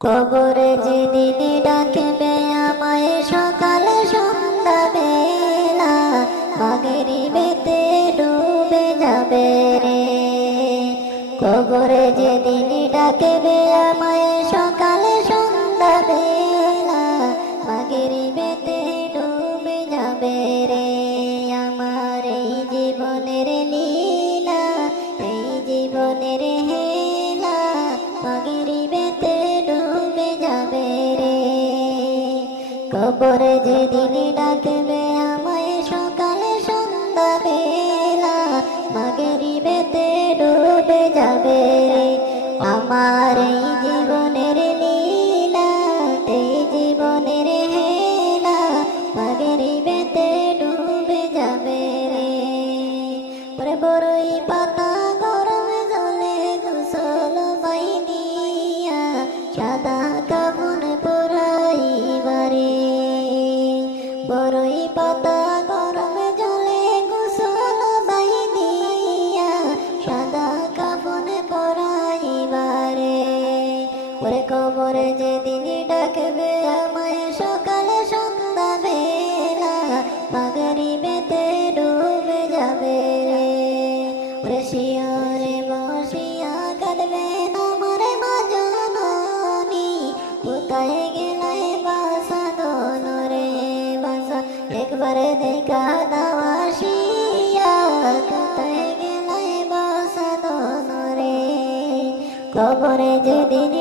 কবরে যেদিন ডাকবে আমায় সকালে সন্ধ্যা বেলা, মাগরিবেতে ডুবে যাবে রে। কবরে যেদিন ডাকবে আমায় সকালে সন্ধ্যা বেলা, মাগরিবেতে ডুবে যাবে রে। আমার এই জীবনের লীলা, এই জীবনের হেলা, মাগরিবেতে ডুবে যাবে রে। কবরে যেদিন ডাকবে আমায় সকালে সন্ধ্যা বেলা, মাগরিবেতে ডুবে যাবে রে। আমার এই জীবনের লীলা, এই জীবনের হেলা, মাগরিবেতে ডুবে যাবে রে। ওরে বড়ই পাতা গরম জলে গোসল বাইনিয়া, সাদা কাফন পরাইবারে। বড়ই পাতা গরম জলে গোসল বাইনিয়া, সাদা কাফন পরাইবারে। ওরে কবরে যেদিন ডাকবে আমায় সকালে সন্ধ্যা বেলা, মাগরিবেতে ডুবে যাবে রে। ওরে শিয়রে বসিয়া কাঁদবেন আমার মা জননী, কোথায় গেলাই বাসা দোল রে বাসা, একবারে দেখা দাও আসিয়া, কোথায় গেলাই বাসা দোল রে। কবরে যেদিন